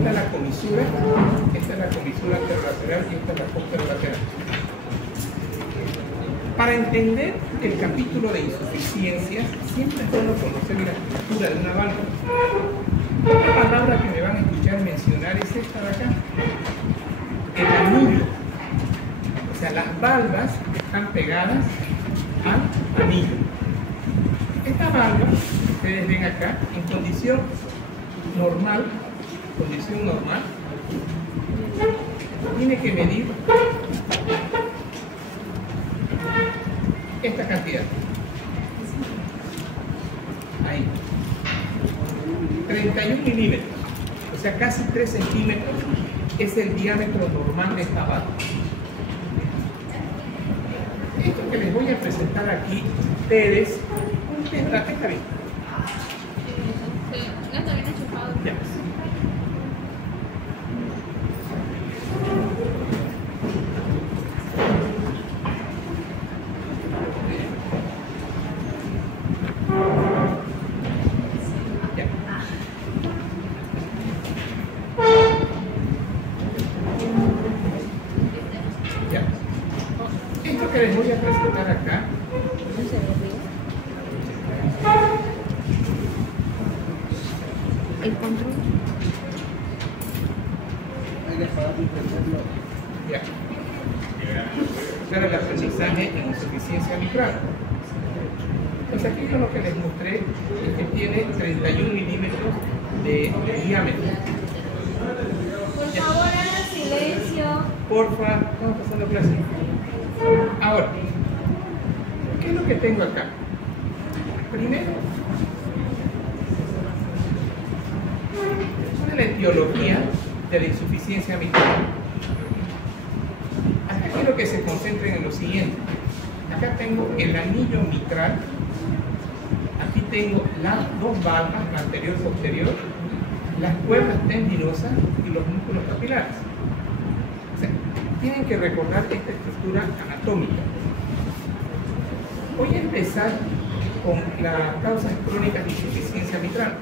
esta es la comisura anterolateral y esta es la posterolateral. Para entender el capítulo de insuficiencias, siempre es bueno conocer la estructura de una válvula. Otra palabra que me van a escuchar mencionar es esta de acá, el anillo. O sea, las valvas están pegadas al anillo. Esta valva, ustedes ven acá, en condición normal, tiene que medir esta cantidad. Ahí. 31 milímetros, o sea, casi 3 centímetros es el diámetro normal de esta válvula. Esto que les voy a presentar aquí, ustedes, está bien. Ya. Esto que les voy a presentar acá el control. Ya. Para el aprendizaje en insuficiencia mitral. Entonces aquí yo lo que les mostré es que tiene 31 milímetros de diámetro. Por favor, hagan silencio. Porfa, estamos pasando clase. Ahora, ¿qué es lo que tengo acá? Primero, ¿cuál es la etiología de la insuficiencia mitral? Acá quiero que se concentren en lo siguiente. Acá tengo el anillo mitral. Aquí tengo las dos valvas, la anterior y posterior, las cuerdas tendinosas y los músculos capilares. O sea, tienen que recordar esta estructura anatómica. Voy a empezar con las causas crónicas de insuficiencia mitral.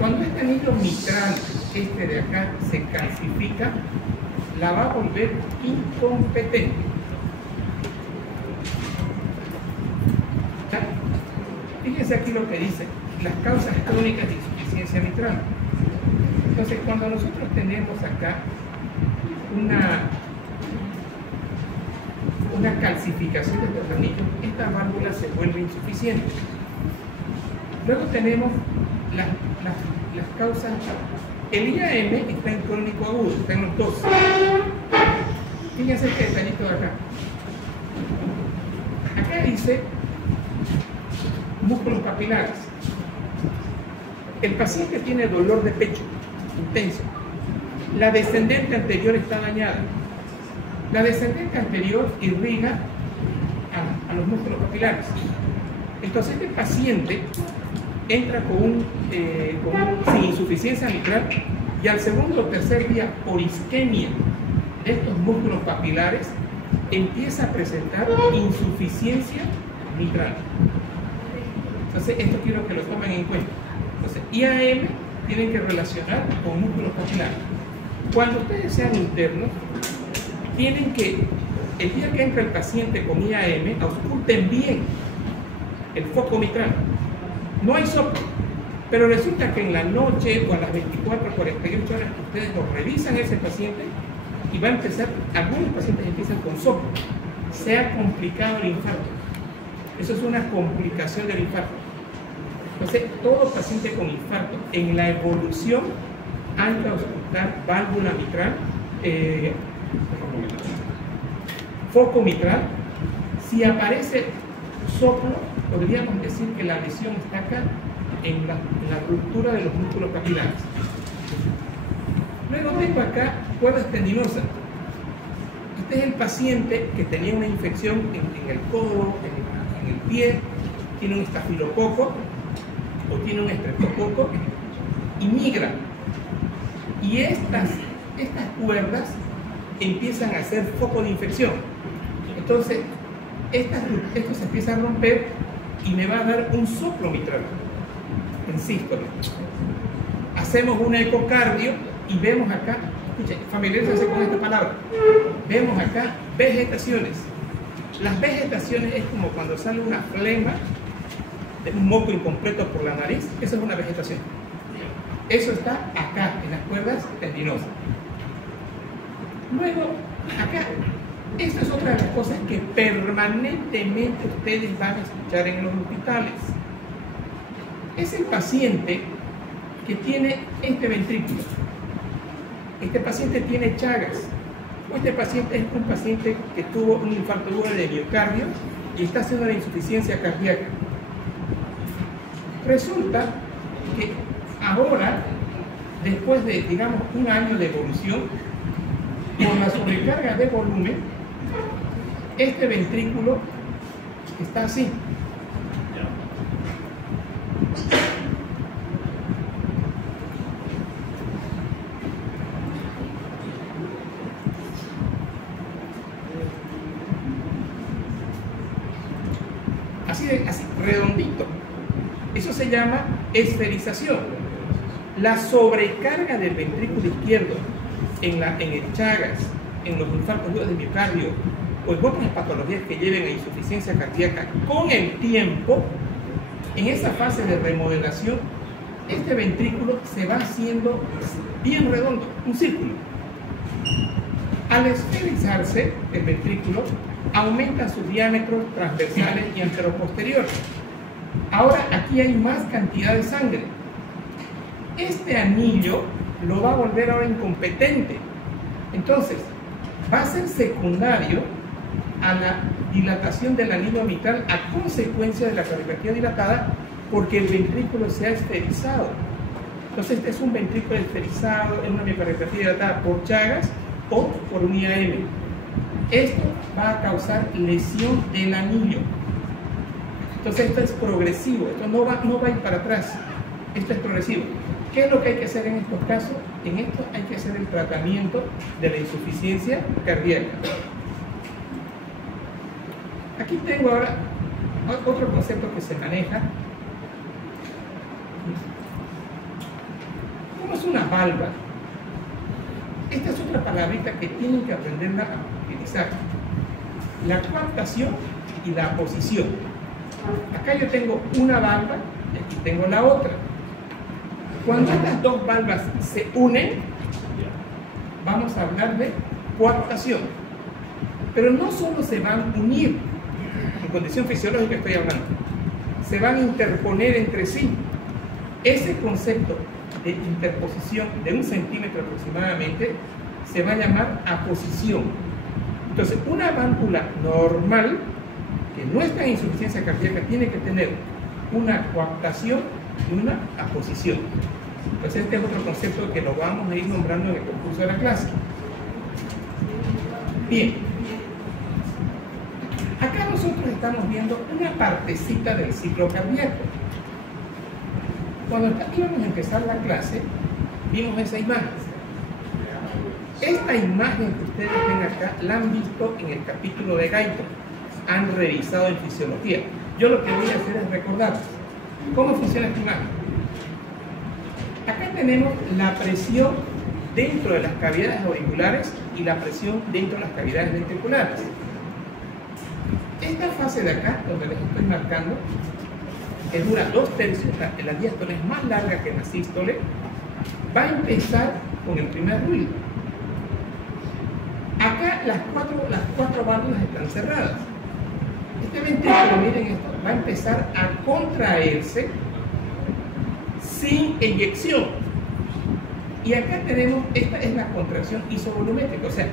Cuando este anillo mitral, este de acá, se calcifica, la va a volver incompetente. ¿Ya? Fíjense aquí lo que dice, las causas crónicas de insuficiencia mitral. Entonces, cuando nosotros tenemos acá una calcificación de estos anillos, esta válvula se vuelve insuficiente. Luego tenemos las causas. El IAM está en crónico agudo, está en los dos. Fíjense este detallito de acá. Acá dice músculos capilares. El paciente tiene dolor de pecho intenso. La descendente anterior está dañada. La descendente anterior irriga a los músculos capilares. Entonces este paciente entra sin insuficiencia mitral y al segundo o tercer día, por isquemia de estos músculos capilares, empieza a presentar insuficiencia mitral. Entonces esto quiero que lo tomen en cuenta. Entonces IAM tienen que relacionar con músculos capilares. Cuando ustedes sean internos, tienen que, el día que entra el paciente con IAM, ausculten bien el foco mitral. No hay soplo, pero resulta que en la noche o a las 24 o 48 horas que ustedes lo revisan a ese paciente y va a empezar, algunos pacientes empiezan con soplo. Se ha complicado el infarto. Eso es una complicación del infarto. Entonces, todo paciente con infarto, en la evolución, hay que auscultar válvula mitral, foco mitral. Si aparece soplo, podríamos decir que la lesión está acá en la ruptura de los músculos capilares. Luego tengo acá cuerdas tendinosas. Este es el paciente que tenía una infección en el codo, en el pie, tiene un estafilococo o tiene un estreptococo y migra. Y estas cuerdas empiezan a ser foco de infección. Entonces, esto se empieza a romper y me va a dar un soplo mitral en sístole. hacemos un ecocardio y vemos acá, escuchen, familiarícense con esta palabra, vemos acá vegetaciones. Las vegetaciones es como cuando sale una flema de un moco incompleto por la nariz, eso es una vegetación. Eso está acá, en las cuerdas tendinosas. Luego, acá, esta es otra de las cosas que permanentemente ustedes van a escuchar en los hospitales. Es el paciente que tiene este ventrículo. Este paciente tiene Chagas. O este paciente es un paciente que tuvo un infarto agudo de miocardio y está haciendo una insuficiencia cardíaca. Resulta que ahora, después de, digamos, un año de evolución, con la sobrecarga de volumen, este ventrículo está así. Así, redondito. Eso se llama esferización. La sobrecarga del ventrículo izquierdo en el Chagas, en los infartos agudos de miocardio o en otras patologías que lleven a insuficiencia cardíaca, con el tiempo, en esa fase de remodelación, este ventrículo se va haciendo bien redondo, un círculo. Al esferizarse el ventrículo, aumentan sus diámetros transversales y anteroposteriores. Ahora aquí hay más cantidad de sangre. Este anillo lo va a volver ahora incompetente. Entonces, va a ser secundario a la dilatación del anillo mitral a consecuencia de la cardiopatía dilatada, porque el ventrículo se ha esferizado. Entonces, este es un ventrículo esferizado en una miocardiopatía dilatada por Chagas o por un IAM. Esto va a causar lesión del anillo. Entonces, esto es progresivo, esto no va a ir para atrás, esto es progresivo. ¿Qué es lo que hay que hacer en estos casos? En esto hay que hacer el tratamiento de la insuficiencia cardíaca. Aquí tengo ahora otro concepto que se maneja. ¿Cómo es una valva? Esta es otra palabrita que tienen que aprenderla a utilizar. La coaptación y la aposición. Acá yo tengo una valva y aquí tengo la otra. Cuando estas dos valvas se unen, vamos a hablar de coaptación. Pero no solo se van a unir, en condición fisiológica estoy hablando, se van a interponer entre sí. Ese concepto de interposición de 1 centímetro aproximadamente se va a llamar aposición. Entonces, una válvula normal que no está en insuficiencia cardíaca tiene que tener una coaptación y una aposición. Entonces, este es otro concepto que lo vamos a ir nombrando en el concurso de la clase. Bien, acá nosotros estamos viendo una partecita del ciclo cardíaco. Cuando íbamos a empezar la clase, vimos esa imagen. Esta imagen que ustedes ven acá, la han visto en el capítulo de Gaito. Han revisado en fisiología. Yo lo que voy a hacer es recordarles cómo funciona esta imagen. Acá tenemos la presión dentro de las cavidades auriculares y la presión dentro de las cavidades ventriculares. Esta fase de acá, donde les estoy marcando, que dura 2/3, la diástole es más larga que la sístole, va a empezar con el primer ruido. Acá las cuatro válvulas están cerradas. Este ventrículo, miren esto, va a empezar a contraerse sin eyección. Y acá tenemos, esta es la contracción isovolumétrica, o sea,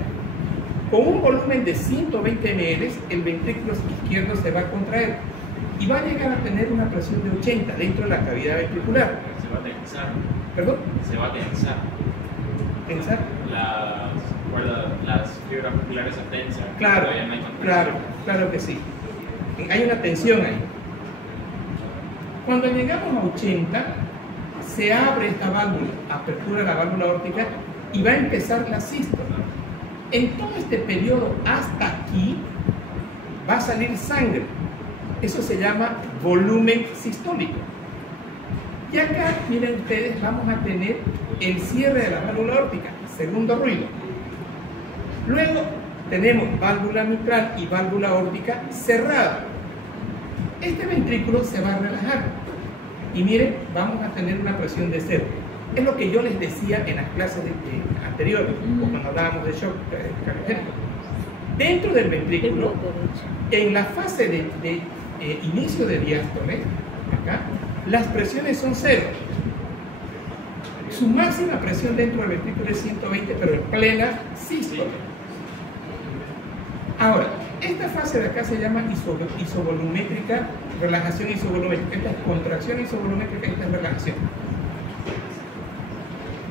con un volumen de 120 ml, el ventrículo izquierdo se va a contraer y va a llegar a tener una presión de 80 dentro de la cavidad ventricular. Se va a tensar. ¿Perdón? Se va a tensar. ¿Tensar? Las fibras musculares se tensan. Claro, Todavía no hay contracción. claro que sí. Hay una tensión ahí. Cuando llegamos a 80, se abre esta válvula, apertura la válvula aórtica y va a empezar la sístole. En todo este periodo hasta aquí va a salir sangre. Eso se llama volumen sistólico. Y acá, miren ustedes, vamos a tener el cierre de la válvula aórtica, segundo ruido. Luego tenemos válvula mitral y válvula aórtica cerrada. Este ventrículo se va a relajar. Y miren, vamos a tener una presión de cero. Es lo que yo les decía en las clases anteriores, o cuando hablábamos de shock cardiogénico. Dentro del ventrículo, en la fase de inicio de diástole, acá, las presiones son cero. Su máxima presión dentro del ventrículo es 120, pero en plena sístole. Ahora, esta fase de acá se llama isovolumétrica, relajación isovolumétrica. Esta es contracción isovolumétrica y esta es relajación.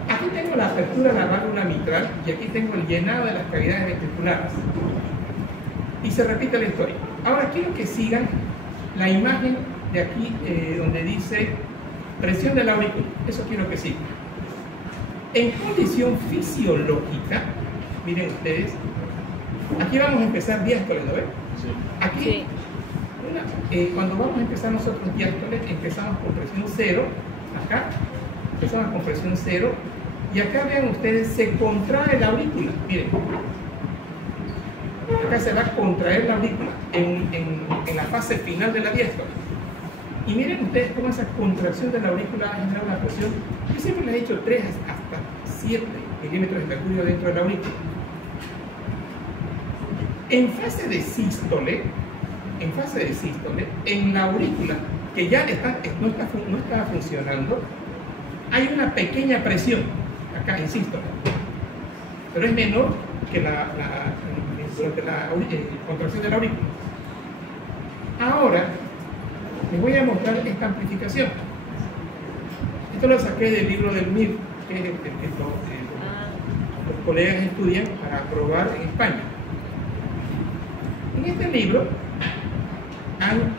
Aquí tengo la apertura de la válvula mitral y aquí tengo el llenado de las cavidades ventriculares. Y se repite la historia. Ahora quiero que sigan la imagen de aquí donde dice presión de la aurícula. Eso quiero que sigan. En condición fisiológica, miren ustedes, aquí vamos a empezar diástole, ¿no ven? Sí. Aquí, cuando vamos a empezar nosotros diástole, empezamos con presión cero, acá, empezamos con presión cero, y acá vean ustedes, se contrae la aurícula, miren. Acá se va a contraer la aurícula en la fase final de la diástole. Y miren ustedes cómo esa contracción de la aurícula va a generar una presión. Yo siempre les he dicho 3 hasta 7 milímetros de mercurio dentro de la aurícula. En fase de sístole, en la aurícula, que ya no está funcionando, hay una pequeña presión acá en sístole, pero es menor que la contracción de la aurícula. Ahora les voy a mostrar esta amplificación. Esto lo saqué del libro del MIR, que es el que los colegas estudian para aprobar en España. En este libro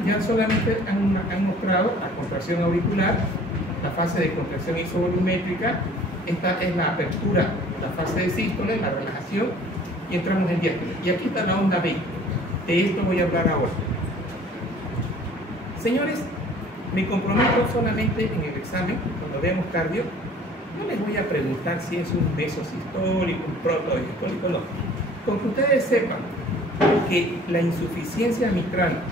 ya solamente han mostrado la contracción auricular, la fase de contracción isovolumétrica, esta es la apertura, la fase de sístole, la relajación, y entramos en diástole. Y aquí está la onda 20. De esto voy a hablar ahora. Señores, me comprometo solamente en el examen, cuando veamos cardio, no les voy a preguntar si es un mesosistólico, un protodistólico, no. Con que ustedes sepan que la insuficiencia mitral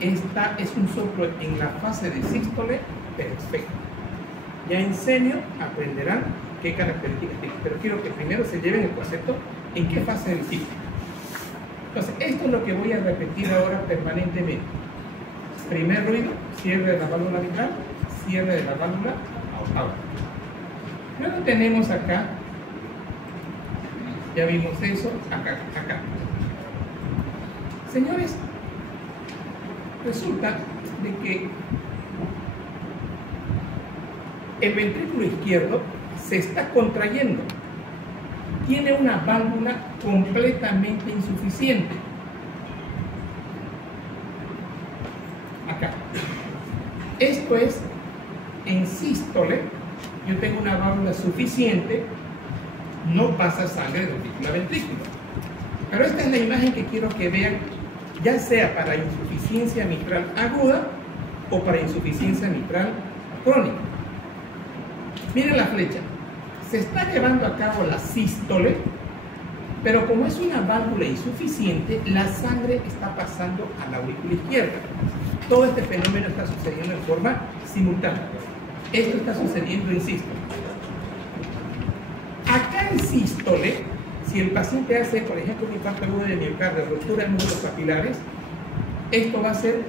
es un soplo en la fase de sístole, perfecto. Ya en serio aprenderán qué características tiene, pero quiero que primero se lleven el concepto en qué fase del sístole. Entonces, esto es lo que voy a repetir ahora permanentemente. Primer ruido, cierre de la válvula mitral, cierre de la válvula aórtica. Luego tenemos acá, ya vimos eso, acá. Señores, resulta de que el ventrículo izquierdo se está contrayendo. Tiene una válvula completamente insuficiente. Acá. Esto es en sístole. Yo tengo una válvula suficiente, no pasa sangre de ventrículo a ventrículo. Pero esta es la imagen que quiero que vean, ya sea para insuficiencia mitral aguda o para insuficiencia mitral crónica. Miren la flecha. Se está llevando a cabo la sístole, pero como es una válvula insuficiente, la sangre está pasando a la aurícula izquierda. Todo este fenómeno está sucediendo en forma simultánea. Esto está sucediendo en sístole. Acá en sístole, si el paciente hace, por ejemplo, un infarto agudo de miocardio, ruptura de músculos capilares, esto va a ser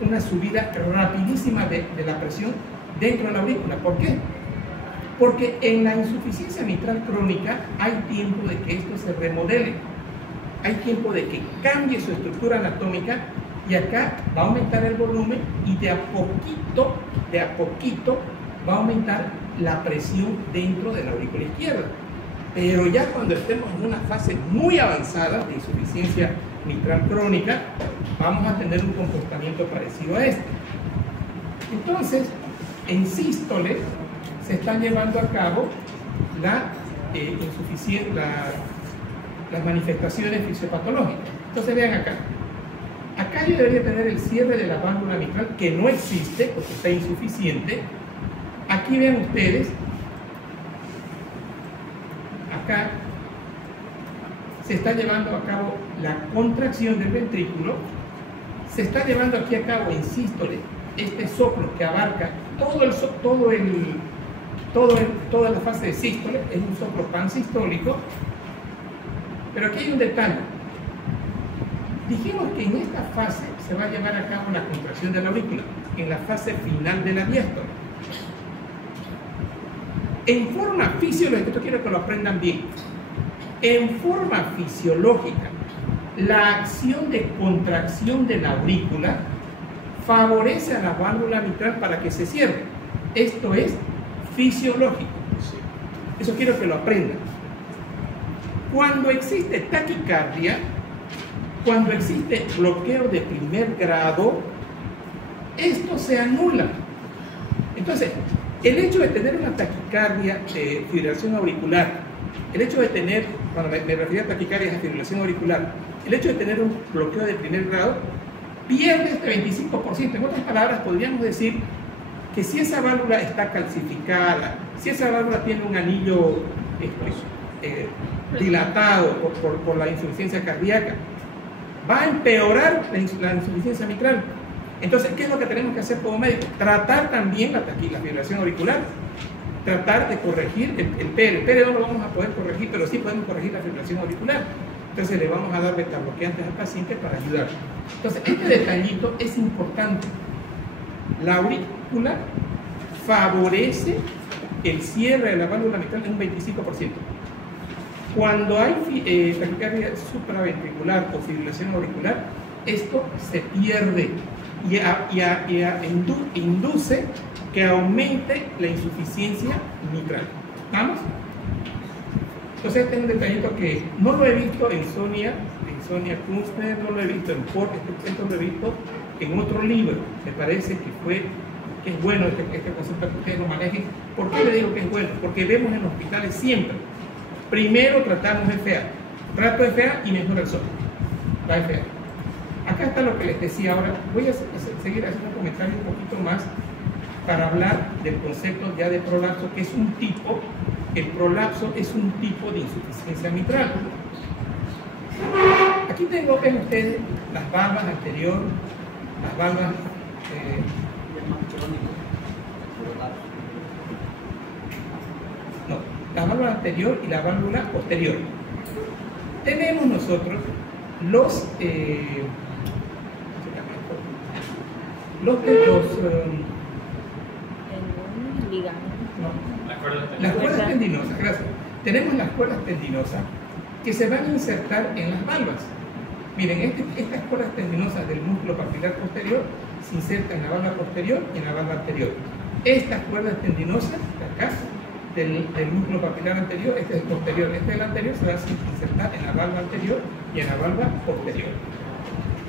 una subida rapidísima de la presión dentro de la aurícula. ¿Por qué? Porque en la insuficiencia mitral crónica hay tiempo de que esto se remodele, hay tiempo de que cambie su estructura anatómica, y acá va a aumentar el volumen y de a poquito va a aumentar la presión dentro de la aurícula izquierda. Pero ya cuando estemos en una fase muy avanzada de insuficiencia mitral crónica, vamos a tener un comportamiento parecido a este. Entonces, en sístole se están llevando a cabo las manifestaciones fisiopatológicas. Entonces vean acá Acá yo debería tener el cierre de la válvula mitral, que no existe porque está insuficiente. Aquí ven ustedes, acá se está llevando a cabo la contracción del ventrículo, se está llevando aquí a cabo en sístole este soplo que abarca toda la fase de sístole, es un soplo pansistólico. Pero aquí hay un detalle. Dijimos que en esta fase se va a llevar a cabo la contracción de la aurícula, en la fase final de la diástole. En forma fisiológica, esto quiero que lo aprendan bien, en forma fisiológica, la acción de contracción de la aurícula favorece a la válvula mitral para que se cierre. Esto es fisiológico. Eso quiero que lo aprendan. Cuando existe taquicardia, cuando existe bloqueo de primer grado, esto se anula. Entonces, el hecho de tener una taquicardia de fibrilación auricular, el hecho de tener, cuando me refiero a taquicardia de fibrilación auricular, el hecho de tener un bloqueo de primer grado, pierde este 25%. En otras palabras, podríamos decir que si esa válvula está calcificada, si esa válvula tiene un anillo dilatado por la insuficiencia cardíaca, va a empeorar la insuficiencia mitral. Entonces, ¿qué es lo que tenemos que hacer como médicos? Tratar también la fibrilación auricular, tratar de corregir el PR. El PR no lo vamos a poder corregir, pero sí podemos corregir la fibrilación auricular. Entonces le vamos a dar betabloqueantes al paciente para ayudar. Entonces, este detallito es importante. La aurícula favorece el cierre de la válvula mitral en un 25%. Cuando hay taquicardia supraventricular o fibrilación auricular, esto se pierde y induce que aumente la insuficiencia mitral. ¿Vamos? Entonces este es un detallito que no lo he visto en Sonia Kunstner, no lo he visto en Ford, esto lo he visto en otro libro. Me parece que es bueno este concepto que ustedes lo manejen. ¿Por qué le digo que es bueno? Porque vemos en hospitales siempre, primero tratamos FA, trato FA y mejora el soplo, la FA. Acá está lo que les decía ahora. Voy a seguir haciendo un comentario un poquito más para hablar del concepto ya de prolapso, que es un tipo, el prolapso es un tipo de insuficiencia mitral. Aquí ven ustedes las válvulas anterior, las válvulas la válvula anterior y la válvula posterior. Tenemos nosotros los las cuerdas tendinosas, gracias. Tenemos las cuerdas tendinosas que se van a insertar en las valvas. Miren, estas cuerdas tendinosas del músculo papilar posterior se insertan en la valva posterior y en la valva anterior. Estas cuerdas tendinosas de acá, del músculo papilar anterior, este es el posterior, este es el anterior, se va a insertar en la valva anterior y en la valva posterior.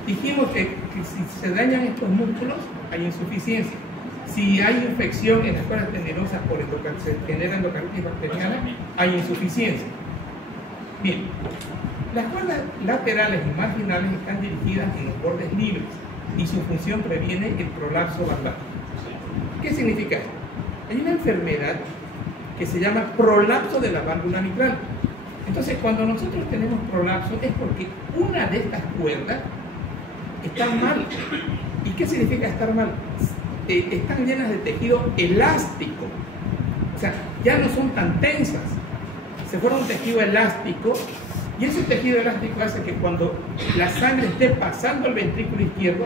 Dijimos que si se dañan estos músculos, hay insuficiencia. Si hay infección en las cuerdas tendinosas por se genera endocarditis bacteriana, hay insuficiencia. Bien, las cuerdas laterales y marginales están dirigidas en los bordes libres y su función previene el prolapso valvar. ¿Qué significa esto? Hay una enfermedad que se llama prolapso de la válvula mitral. Entonces, cuando nosotros tenemos prolapso es porque una de estas cuerdas está mal. ¿Y qué significa estar mal? Están llenas de tejido elástico. O sea, ya no son tan tensas. Se forma un tejido elástico y ese tejido elástico hace que cuando la sangre esté pasando el ventrículo izquierdo,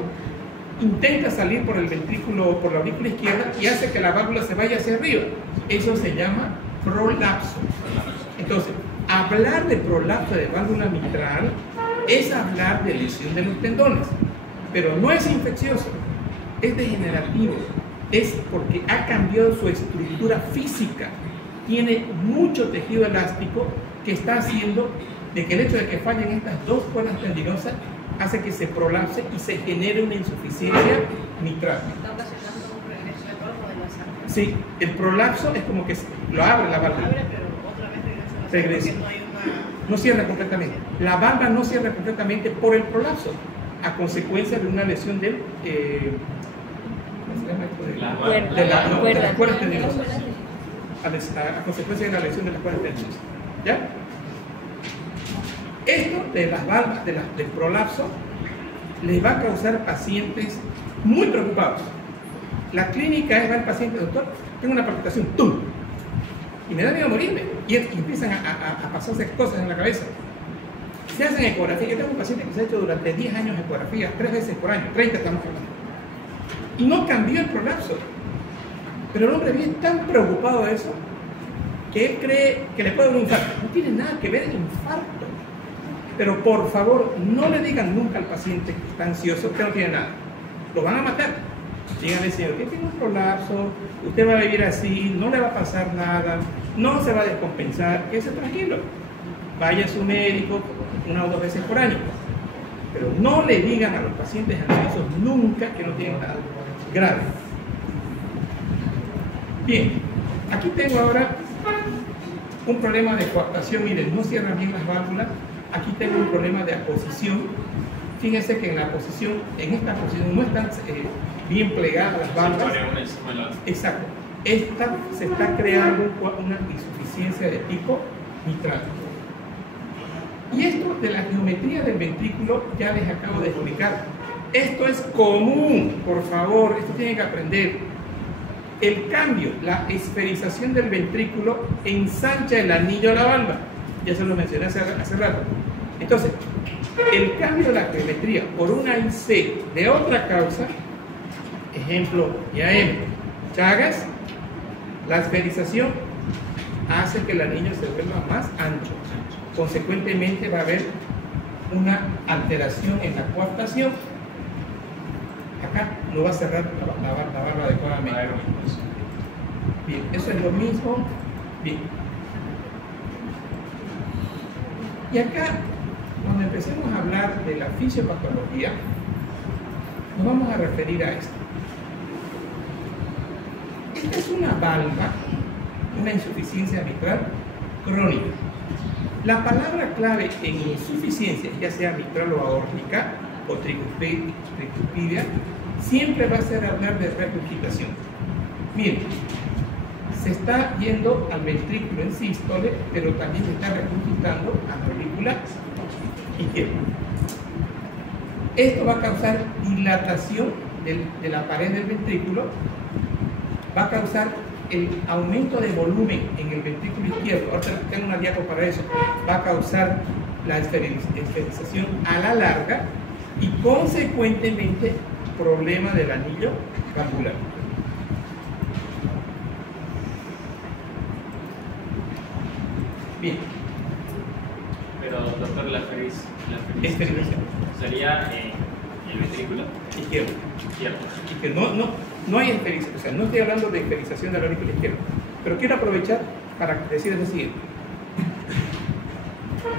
intenta salir por el ventrículo, por la aurícula izquierda y hace que la válvula se vaya hacia arriba. Eso se llama prolapso. Entonces, hablar de prolapso de válvula mitral es hablar de lesión de los tendones, pero no es infeccioso, es degenerativo, es porque ha cambiado su estructura física, tiene mucho tejido elástico que está haciendo de que el hecho de que fallen estas dos cuerdas tendinosas hace que se prolapse y se genere una insuficiencia mitral. Está ocasionando un regreso de nuevo de la sangre. Sí, el prolapso es como que lo abre la válvula. Abre, pero otra vez regresa. No cierra completamente. La válvula no cierra completamente por el prolapso. a consecuencia de una lesión del ¿cómo se llama esto? La de las cuerdas Cuerda. tendinosas. A consecuencia de la lesión de las cuerdas tendinosas. ¿Ya? Esto de las valvas, del prolapso, les va a causar pacientes muy preocupados. La clínica es: va el paciente, doctor, tengo una palpitación, ¡tum! Y me da miedo morirme. Y empiezan a pasarse cosas en la cabeza. Se hacen ecografías. Yo tengo un paciente que se ha hecho durante 10 años ecografías, 3 veces por año, 30 estamos hablando. Y no cambió el prolapso. Pero el hombre viene tan preocupado de eso que él cree que le puede dar un infarto. No tiene nada que ver el infarto. Pero por favor, no le digan nunca al paciente que está ansioso que no tiene nada. Lo van a matar. Díganle: señor, que tiene un prolapso, usted va a vivir así, no le va a pasar nada, no se va a descompensar, quédese tranquilo. Vaya a su médico 1 o 2 veces por año. Pero no le digan a los pacientes ansiosos nunca que no tienen nada grave. Bien, aquí tengo ahora un problema de coaptación. Miren, no cierran bien las válvulas. Aquí tengo un problema de aposición. Fíjense que en esta posición no están bien plegadas las válvulas. Exacto. Esta se está creando una insuficiencia de tipo mitral. Y esto de la geometría del ventrículo ya les acabo de explicar. Esto es común, por favor, esto tienen que aprender. El cambio, la esferización del ventrículo ensancha el anillo de la válvula. Ya se lo mencioné hace rato. Entonces, el cambio de la geometría por una IC de otra causa, ejemplo, IAM, Chagas, la esferización hace que el anillo se vuelva más ancho. Consecuentemente va a haber una alteración en la coaptación. Acá no va a cerrar la válvula adecuadamente. Bien, eso es lo mismo. Bien. Y acá, cuando empecemos a hablar de la fisiopatología, nos vamos a referir a esto. Esta es una valva, una insuficiencia mitral crónica. La palabra clave en insuficiencia, ya sea mitral o aórtica o tricuspidia, siempre va a ser hablar de regurgitación. Miren, se está yendo al ventrículo en sístole, pero también se está regurgitando a la aurícula izquierda. Esto va a causar dilatación de la pared del ventrículo, va a causar el aumento de volumen en el ventrículo izquierdo. Ahora tengo una diapo para eso. Va a causar la esferización a la larga y consecuentemente problema del anillo valvular. Bien. Pero doctor, la Esferización sería el ventrículo izquierdo. izquierdo. Y que no hay esferización, o sea, no estoy hablando de esferización de la aurícula izquierda, pero quiero aprovechar para decirles lo siguiente.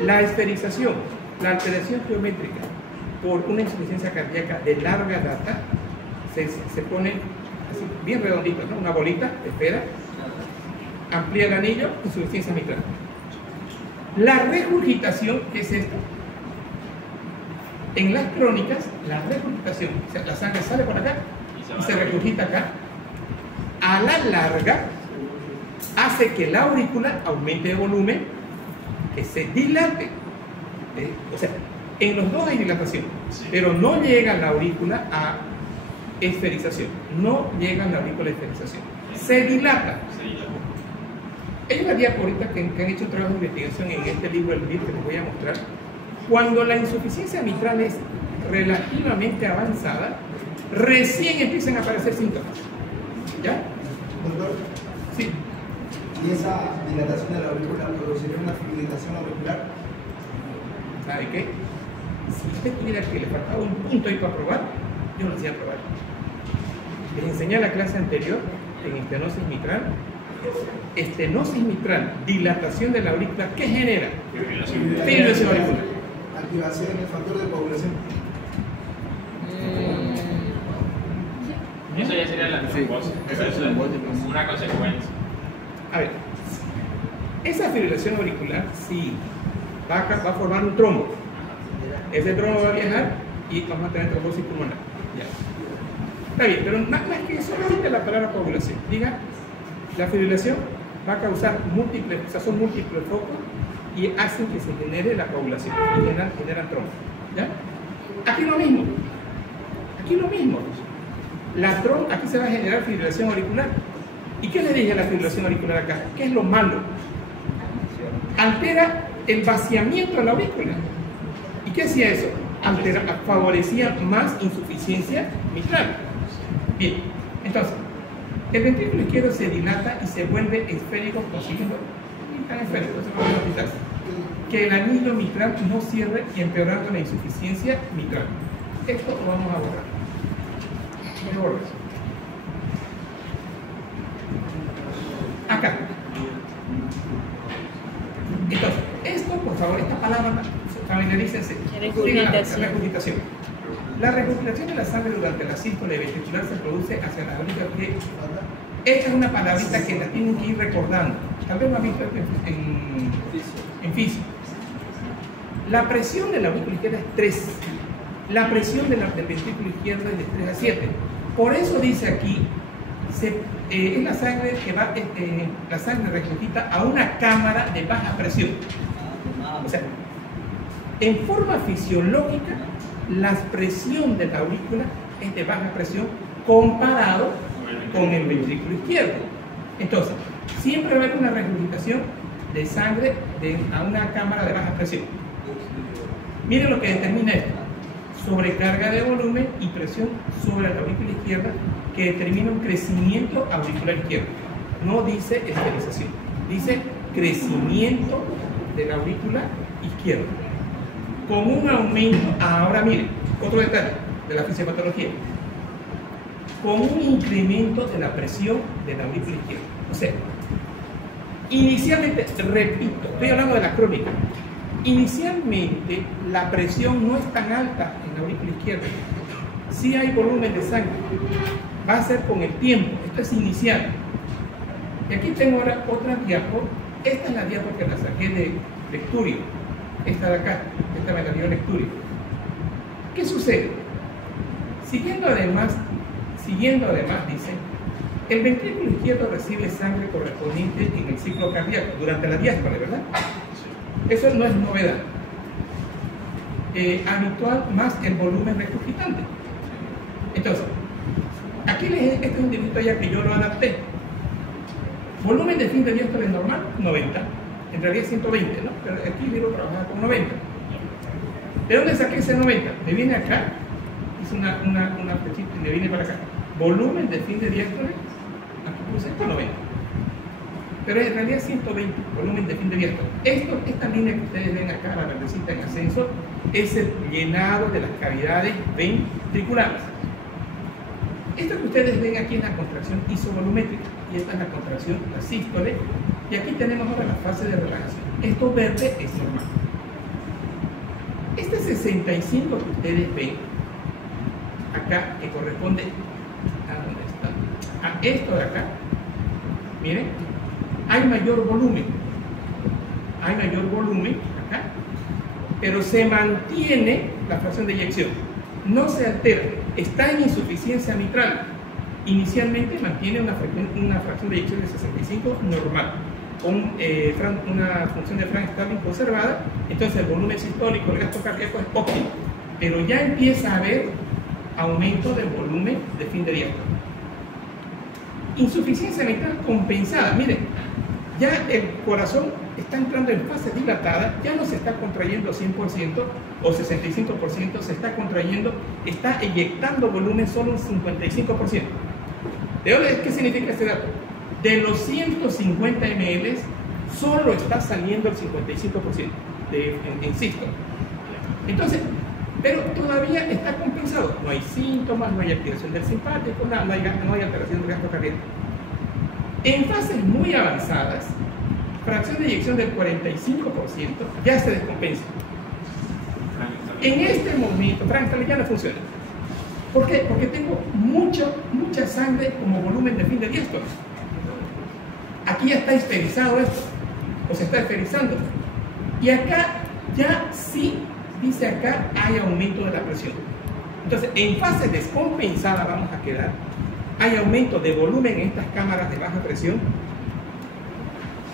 La esferización, la alteración geométrica por una insuficiencia cardíaca de larga data, se pone así, bien redondito, ¿no? Una bolita de esfera, amplía el anillo, insuficiencia mitral. La regurgitación, ¿qué es esto? En las crónicas, la regurgitación, o sea, la sangre sale por acá y se regurgita acá, a la larga hace que la aurícula aumente de volumen, que se dilate. O sea, en los dos hay dilatación, pero no llega la aurícula a esferización. No llega la aurícula a esferización. Se dilata. Hay una diapo ahorita que han hecho un trabajo de investigación en este libro, el libro que les voy a mostrar. Cuando la insuficiencia mitral es relativamente avanzada, recién empiezan a aparecer síntomas. ¿Ya? Doctor, Sí. ¿y esa dilatación de la aurícula produciría una fibrilación auricular? ¿Sabe qué? Si usted tuviera que le faltaba un punto ahí para probar, yo lo hacía probar. Les enseñé la clase anterior en estenosis mitral. Estenosis mitral, dilatación de la aurícula, ¿qué genera? Fibrilación auricular. Activación del factor de coagulación. Eso ya sería la trombosis. Eso es una consecuencia. A ver, esa fibrilación auricular sí va a formar un trombo. Ese trombo va a viajar y vamos a tener trombosis pulmonar. Ya. Está bien, pero más que eso, quita la palabra coagulación. Diga, la fibrilación va a causar múltiples, o sea, son múltiples focos y hacen que se genere la coagulación y generan trombos. ¿Ya? Aquí lo mismo. Aquí lo mismo. Aquí se va a generar fibrilación auricular. ¿Y qué le dije a la fibrilación auricular acá? ¿Qué es lo malo? Altera el vaciamiento de la aurícula. ¿Y qué hacía eso? Favorecía más insuficiencia mitral. Bien, entonces, el ventrículo izquierdo se dilata y se vuelve esférico, consiguiendo tan esférico, que el anillo mitral no cierre y empeorando la insuficiencia mitral. Esto lo vamos a borrar. No lo borres. Acá. Entonces, esto, por favor, esta palabra, familiarícense. Regurgitación. La regurgitación de la sangre durante la sístole ventricular se produce hacia la aurícula que esta es una palabrita que la tienen que ir recordando. Tal vez lo han visto en física. La presión de la aurícula izquierda es 3. La presión del ventrículo izquierdo es de 3 a 7. Por eso dice aquí, es la sangre que va, la sangre regurgita a una cámara de baja presión. O sea, en forma fisiológica, la presión de la aurícula es de baja presión comparado con el ventrículo izquierdo. Entonces, siempre va a haber una regurgitación de sangre a una cámara de baja presión. Miren lo que determina esto: sobrecarga de volumen y presión sobre la aurícula izquierda, que determina un crecimiento auricular izquierdo. No dice estabilización, dice crecimiento de la aurícula izquierda con un aumento. Ahora miren, otro detalle de la fisiopatología, con un incremento de la presión de la aurícula izquierda. O sea, inicialmente, repito, estoy hablando de la crónica, inicialmente la presión no es tan alta en la aurícula izquierda. Sí hay volumen de sangre, va a ser con el tiempo. Esto es inicial. Y aquí tengo ahora otra diapo. Esta es la diapo que la saqué de Lecturio. Esta de acá, esta me la dio Lecturio. ¿Qué sucede? Siguiendo además, dice, el ventrículo izquierdo recibe sangre correspondiente en el ciclo cardíaco durante la diástole, ¿verdad? Eso no es novedad. Habitual más el volumen regurgitante. Entonces, aquí este es un dibujito ya que yo lo adapté. Volumen de fin de diástole normal, 90. En realidad 120, ¿no? Pero aquí el libro trabaja con 90. ¿De dónde saqué ese 90? Me viene acá, hice una flechita y me viene para acá. Volumen de fin de diástole, aquí puse 90. Pero en realidad 120, volumen de fin de diástole. Esta línea que ustedes ven acá, la verdecita en ascenso, es el llenado de las cavidades ventriculares. Esto que ustedes ven aquí es la contracción isovolumétrica y esta es la contracción, la sístole, y aquí tenemos ahora la fase de relajación. Esto verde es normal. Este 65 que ustedes ven acá, que corresponde a ¿dónde está? A esto de acá, miren, hay mayor volumen acá, pero se mantiene la fracción de eyección, no se altera, está en insuficiencia mitral. Inicialmente mantiene una fracción de eyección de 65 normal, con una función de Frank-Starling conservada. Entonces el volumen sistólico, el gasto cardíaco es óptimo, pero ya empieza a haber aumento del volumen de fin de diástole. Insuficiencia mitral compensada. Miren, ya el corazón está entrando en fase dilatada, ya no se está contrayendo 100% o 65%, se está contrayendo, está eyectando volumen solo un 55%. ¿Qué significa este dato? De los 150 ml, solo está saliendo el 55% en sístole. Entonces, pero todavía está compensado. No hay síntomas, no hay activación del simpático, no hay alteración del gasto cardíaco. En fases muy avanzadas, fracción de eyección del 45% ya se descompensa. En este momento, Frank-Starling ya no funciona. ¿Por qué? Porque tengo mucha sangre como volumen de fin de diástole. Aquí ya está esferizado esto, o se está esferizando. Y acá ya sí, dice acá, hay aumento de la presión. Entonces, en fase descompensada vamos a quedar. Hay aumento de volumen en estas cámaras de baja presión,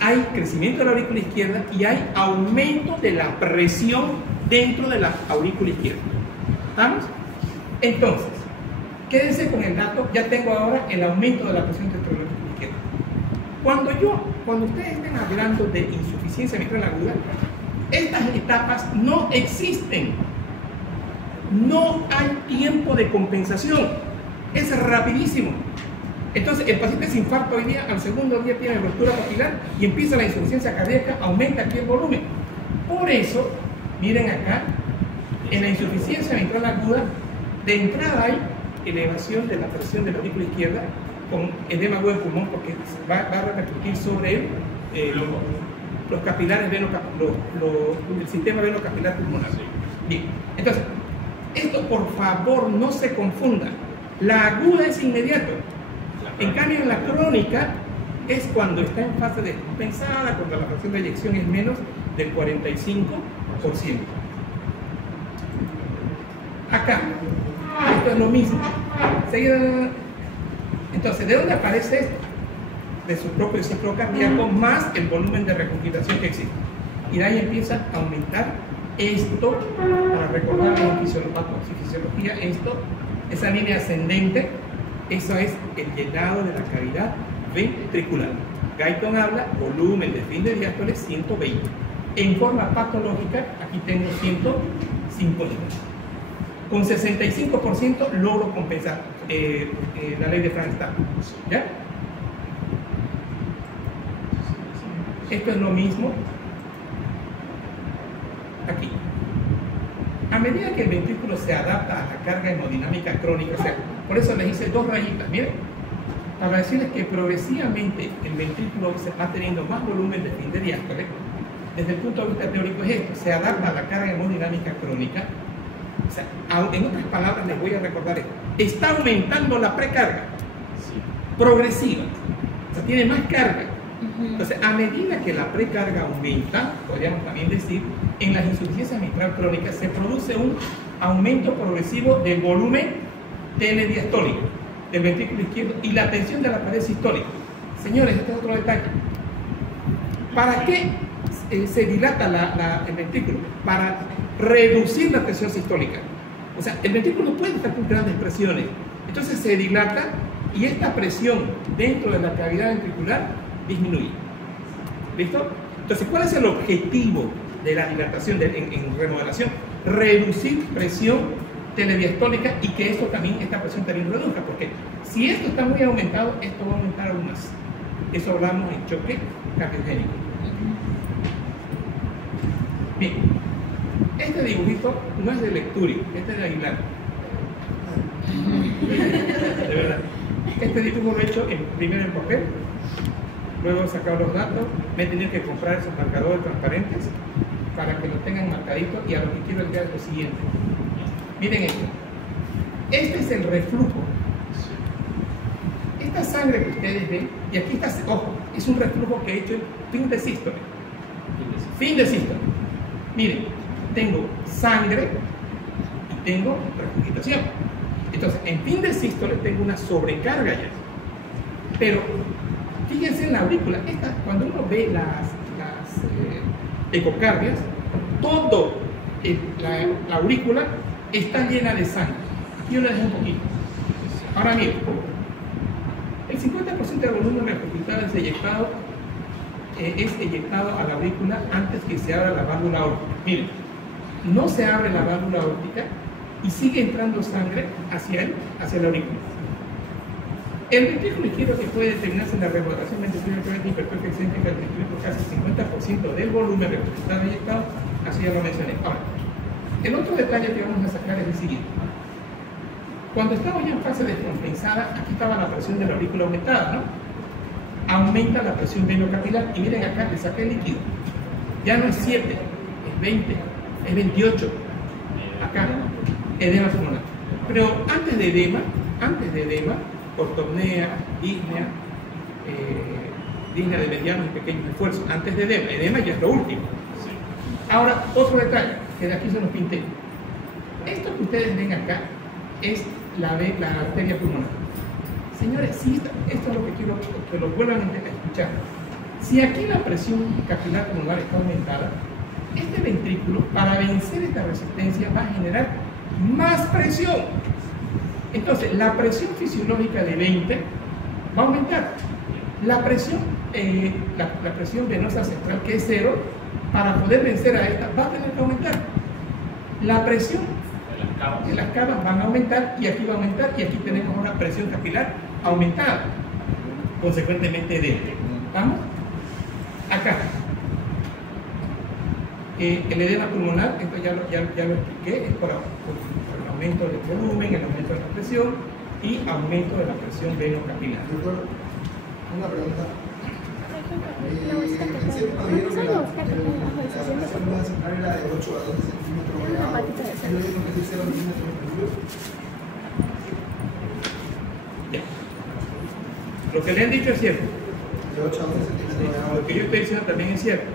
hay crecimiento de la aurícula izquierda y hay aumento de la presión dentro de la aurícula izquierda. ¿Estamos? Entonces, quédense con el dato, ya tengo ahora el aumento de la presión dentro de la aurícula izquierda. Cuando ustedes estén hablando de insuficiencia mitral aguda, estas etapas no existen. No hay tiempo de compensación. Es rapidísimo. Entonces, el paciente se infarta hoy día, al segundo día tiene ruptura capilar y empieza la insuficiencia cardíaca, aumenta aquí el volumen. Por eso, miren acá, en la insuficiencia mitral aguda, de entrada hay elevación de la presión de la aurícula izquierda con edema agudo del pulmón, porque va a repercutir sobre los capilares el sistema venocapilar pulmonar. Bien, entonces, esto por favor no se confunda. La aguda es inmediato. En cambio, en la crónica es cuando está en fase descompensada, cuando la fracción de eyección es menos del 45%. Acá, esto es lo mismo. Entonces, ¿de dónde aparece esto? De su propio ciclo cardíaco más el volumen de regurgitación que existe. Y de ahí empieza a aumentar esto, para recordar en fisiología, esa línea ascendente, eso es el llenado de la cavidad ventricular. Guyton habla volumen de fin de diástole 120. En forma patológica, aquí tengo 150. Con 65% logro compensar la ley de Frankenstein. ¿Ya? Esto es lo mismo aquí. A medida que el ventrículo se adapta a la carga hemodinámica crónica, o sea, por eso les hice dos rayitas, miren, para decirles que progresivamente el ventrículo se va teniendo más volumen de fin de diástole. Desde el punto de vista teórico es esto, se adapta a la carga hemodinámica crónica. O sea, en otras palabras les voy a recordar esto, está aumentando la precarga progresiva, o sea, tiene más carga. Entonces, a medida que la precarga aumenta, podríamos también decir, en las insuficiencias mitral crónicas se produce un aumento progresivo del volumen telediastólico del ventrículo izquierdo y la tensión de la pared sistólica. Señores, este es otro detalle. ¿Para qué se dilata el ventrículo? Para reducir la presión sistólica. O sea, el ventrículo puede estar con grandes presiones. Entonces se dilata y esta presión dentro de la cavidad ventricular disminuye. ¿Listo? Entonces, ¿cuál es el objetivo de la dilatación en remodelación? Reducir presión telediastólica y que esto también, esta presión también reduzca, porque si esto está muy aumentado, esto va a aumentar aún más. Eso hablamos en choque cardiogénico. Bien, este dibujito no es de Lecturio, este es de Aguilar. De verdad. Este dibujo lo he hecho primero en papel, luego he sacado los datos, me he tenido que comprar esos marcadores transparentes para que lo tengan marcadito, y a lo que quiero enviar es lo siguiente. Miren esto. Este es el reflujo. Esta sangre que ustedes ven, y aquí está, ojo, es un reflujo que he hecho en fin de sístole. Fin de sístole. Miren, tengo sangre y tengo regurgitación. Entonces, en fin de sístole tengo una sobrecarga ya. Pero, fíjense en la aurícula. Cuando uno ve las ecocardias, todo la aurícula está llena de sangre. Aquí yo le dejo un poquito. Ahora miren, el 50% del volumen regurgitado es eyectado a la aurícula antes que se abra la válvula aórtica. Miren, no se abre la válvula aórtica y sigue entrando sangre hacia la aurícula. El ventrículo izquierdo, que puede determinarse en la remodelación ventricular hipertrofia excéntrica del ventrículo, casi 50% del volumen regurgitado eyectado, así ya lo mencioné. Ahora, el otro detalle que vamos a sacar es el siguiente. Cuando estamos ya en fase descompensada, aquí estaba la presión de la aurícula aumentada, ¿no? Aumenta la presión venocapilar, y miren acá, le saqué el líquido. Ya no es 7, es 20, es 28. Acá, edema pulmonar. Pero antes de edema, ortopnea, disnea, disnea de medianos y pequeños esfuerzos, antes de edema ya es lo último. Ahora, otro detalle, que de aquí se los pinté. Esto que ustedes ven acá es la arteria pulmonar. Señores, sí, esto es lo que quiero que lo vuelvan a escuchar. Si aquí la presión capilar pulmonar está aumentada, este ventrículo, para vencer esta resistencia, va a generar más presión. Entonces, la presión fisiológica de 20 va a aumentar. La presión venosa central, que es 0, para poder vencer a esta, va a tener que aumentar. La presión de las cavas van a aumentar, y aquí va a aumentar, y aquí tenemos una presión capilar aumentada, consecuentemente de ¿vamos? Acá el edema pulmonar, esto ya lo expliqué, es por el aumento del volumen, el aumento de la presión y aumento de la presión venocapilar. Doctor, una pregunta. Siempre nos dijeron que la presión venosa central era de 8 a 12 centímetros de agua. ¿Es lo mismo que si 0 centímetros de fluido? Lo que le han dicho es cierto. De 8 a 12 centímetros de agua. Lo que yo estoy diciendo también es cierto.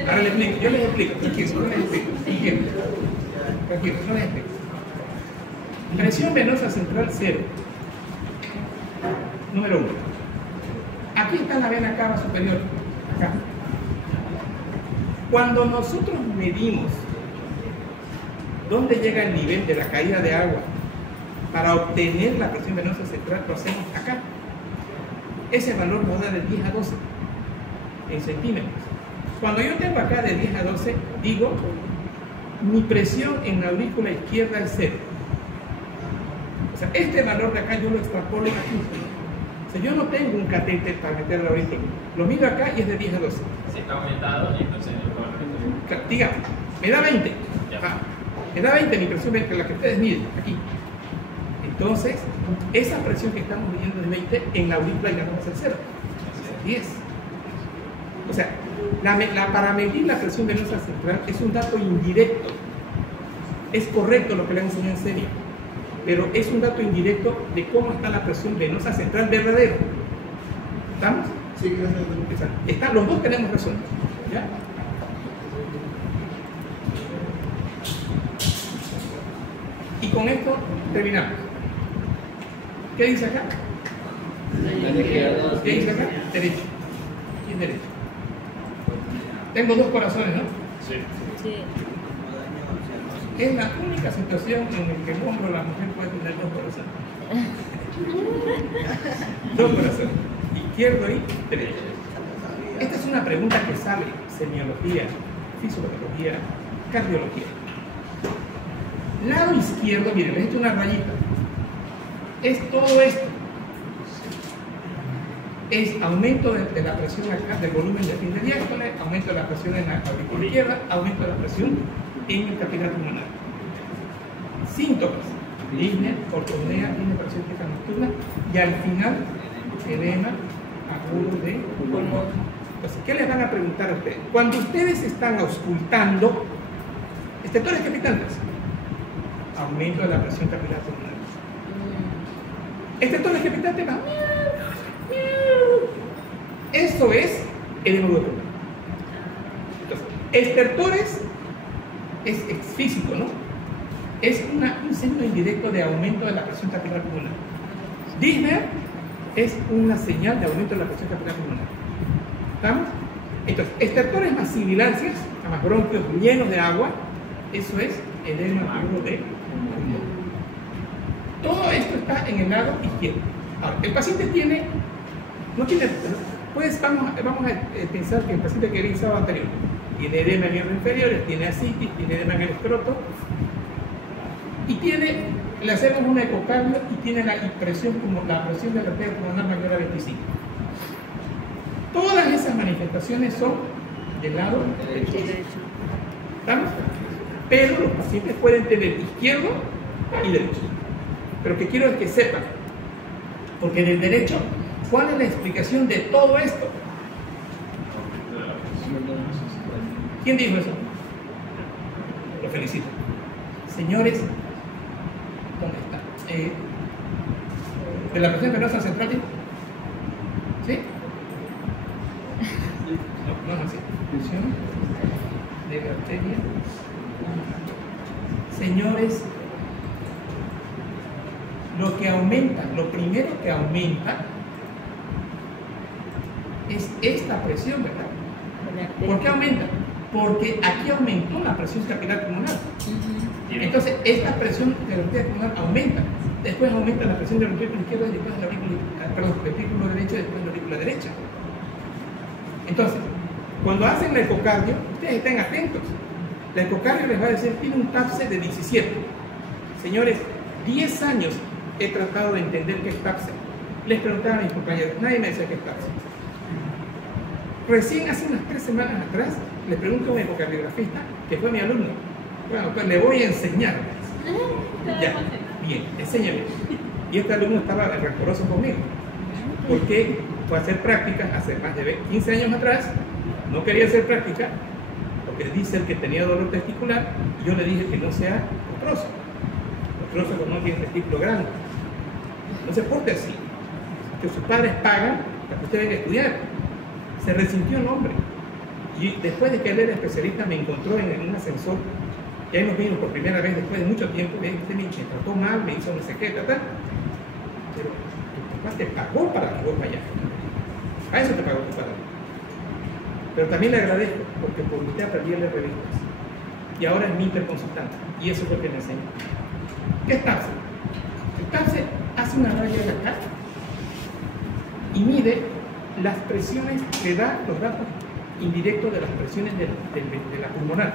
Ahora les explico, yo les explico, tranquilo, no les explico, tranquilo, no les explico. Presión venosa central 0. Número 1. Aquí está la vena cava superior, acá. Cuando nosotros medimos dónde llega el nivel de la caída de agua para obtener la presión venosa central, lo hacemos acá. Ese valor nos da de 10 a 12 en centímetros. Cuando yo tengo acá de 10 a 12, digo, mi presión en la aurícula izquierda es 0. O sea, este valor de acá yo lo extrapolo aquí. O sea, yo no tengo un catéter para meter la aurícula. Lo mido acá y es de 10 a 12. Si está aumentado, entonces Digamos, me da 20. Me da 20 mi presión, la que ustedes miden, aquí. Entonces, esa presión que estamos midiendo de 20 en la aurícula ya no va a ser 0. Es 10. O sea, para medir la presión venosa central es un dato indirecto. Es correcto lo que le han enseñado en serio, pero es un dato indirecto de cómo está la presión venosa central verdadera. ¿Estamos? Sí, gracias. Los dos tenemos razón. ¿Ya? Y con esto terminamos. ¿Qué dice acá? ¿Qué dice acá? Derecho. ¿Quién es derecho? Tengo dos corazones, ¿no? sí. Sí. Es la única situación en la que el hombre o la mujer puede tener dos corazones. Dos corazones. Izquierdo y derecho. Esta es una pregunta que sale semiología, fisiología, cardiología. Lado izquierdo, miren, les he hecho una rayita. Es todo esto. Es aumento de la presión acá, del volumen de fin de diástole, aumento de la presión en la aurícula izquierda, aumento de la presión en el capilar pulmonar. Síntomas: disnea, ortopnea, presión nocturna y al final edema agudo de pulmón. Entonces, ¿qué les van a preguntar a ustedes? Cuando ustedes están auscultando, estertores capitantes, aumento de la presión capilar pulmonar. Estertores capitantes más. Eso es edema agudo de pulmón. Entonces, estertores es físico, ¿no? Es un signo indirecto de aumento de la presión capilar pulmonar. Disnea es una señal de aumento de la presión capilar pulmonar. ¿Estamos? Entonces, estertores más sibilancias, más bronquios llenos de agua, eso es edema agudo de pulmón. Todo esto está en el lado izquierdo. Ahora, el paciente no tiene, pues vamos a pensar que el paciente que era el sábado anterior tiene edema en miembros inferiores, tiene ascitis, tiene edema en el escroto y le hacemos un ecocardio y tiene la presión como la presión de la arteria pulmonar mayor a 25. Todas esas manifestaciones son del lado derecho. ¿Estamos? Pero los pacientes pueden tener izquierdo y derecho. Pero que quiero es que sepan, porque en el derecho, ¿cuál es la explicación de todo esto? ¿Quién dijo eso? Lo felicito. Señores, ¿dónde está? ¿De la presión venosa central? ¿Sí? No, sí. Presión de la arteria. Señores, Lo que aumenta, lo primero que aumenta es esta presión, ¿verdad? ¿Por qué aumenta? Porque aquí aumentó la presión capilar pulmonar. Entonces, esta presión de la arteria pulmonar aumenta. Después aumenta la presión del ventrículo izquierdo y después ventrículo derecho y después la aurícula derecha. Entonces, cuando hacen el ecocardio, ustedes estén atentos. El ecocardio les va a decir, tiene un TAPSE de 17. Señores, 10 años he tratado de entender qué es TAPSE. Les preguntaba a mis compañeros, nadie me decía qué es TAPSE. Recién hace unas 3 semanas atrás, le pregunto a un ecocardiografista, que fue mi alumno. Bueno, pues le voy a enseñar. Ya, bien, enséñame. Y este alumno estaba rencoroso conmigo, porque fue a hacer prácticas hace más de 15 años atrás, no quería hacer práctica, porque dice el que tenía dolor testicular, y yo le dije que no sea potroso. Potroso cuando no tiene testículo grande. No se porte así. Que sus padres pagan para que usted venga a estudiar. Se resintió el hombre. Y después de que él era especialista, me encontró en un ascensor. Y ahí nos vimos por primera vez después de mucho tiempo. Me dijo, usted me trató mal, me hizo no sé qué, pero tu papá te pagó para que vos vayas. A eso te pagó tu padre. Pero también le agradezco, porque por usted aprendí a leer revistas. Y ahora es mi interconsultante. Y eso es lo que me enseñó. ¿Qué es TAPSE? El TAPSE hace una raya de acá y mide las presiones que da los datos indirectos de las presiones de la pulmonar.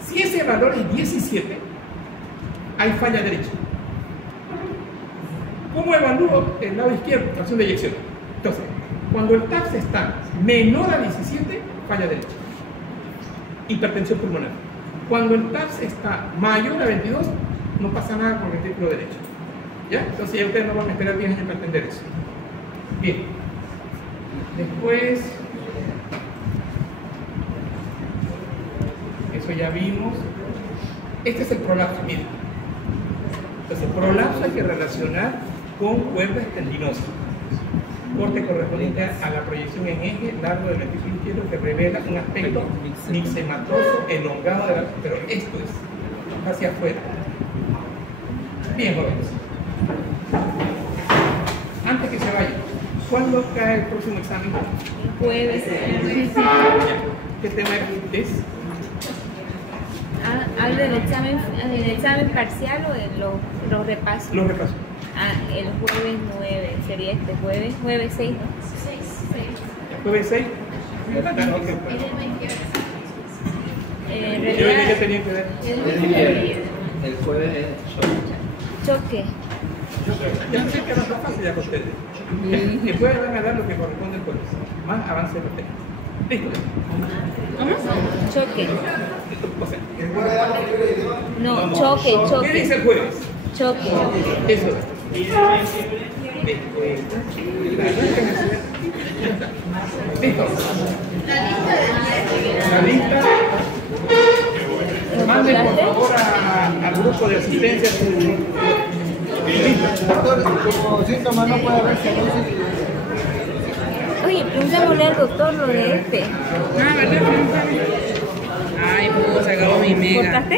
Si ese valor es 17, hay falla derecha. ¿Cómo evalúo el lado izquierdo? Fracción de eyección. Entonces, cuando el TAPSE está menor a 17, falla derecha. Hipertensión pulmonar. Cuando el TAPSE está mayor a 22, no pasa nada con el ventrículo derecho. ¿Ya? Entonces ya ustedes no van a esperar 10 años para entender eso. Bien. Después, eso ya vimos. Este es el prolapso, miren. Entonces, el prolapso hay que relacionar con cuerdas tendinosas. Corte correspondiente a la proyección en eje largo del ventrículo izquierdo que revela un aspecto mixematoso, elongado, pero esto es hacia afuera. Bien, jóvenes. Antes que se vayan, ¿cuándo cae el próximo examen? Jueves. ¿Qué tema es? ¿Hablo del examen parcial o de los repasos? Los repasos. El jueves 9, sería este jueves 6, ¿no? 6. ¿El jueves 6? Yo ya tenía que ver. El jueves es Choque. Ya sé que no es fácil ya con ustedes. Después van a dar lo que corresponde al jueves. Más avance los temas. Listo. ¿Cómo? Choque. O sea, No, choque. ¿qué dice el jueves? Choque. Eso. Listo. La lista. Manden por favor al grupo de asistencia su. Como síntomas no puede haber cirrosis. Oye, preguntémosle al doctor lo de este. ¿Verdad? Ay, pues se acabó mi mega. ¿Cortaste?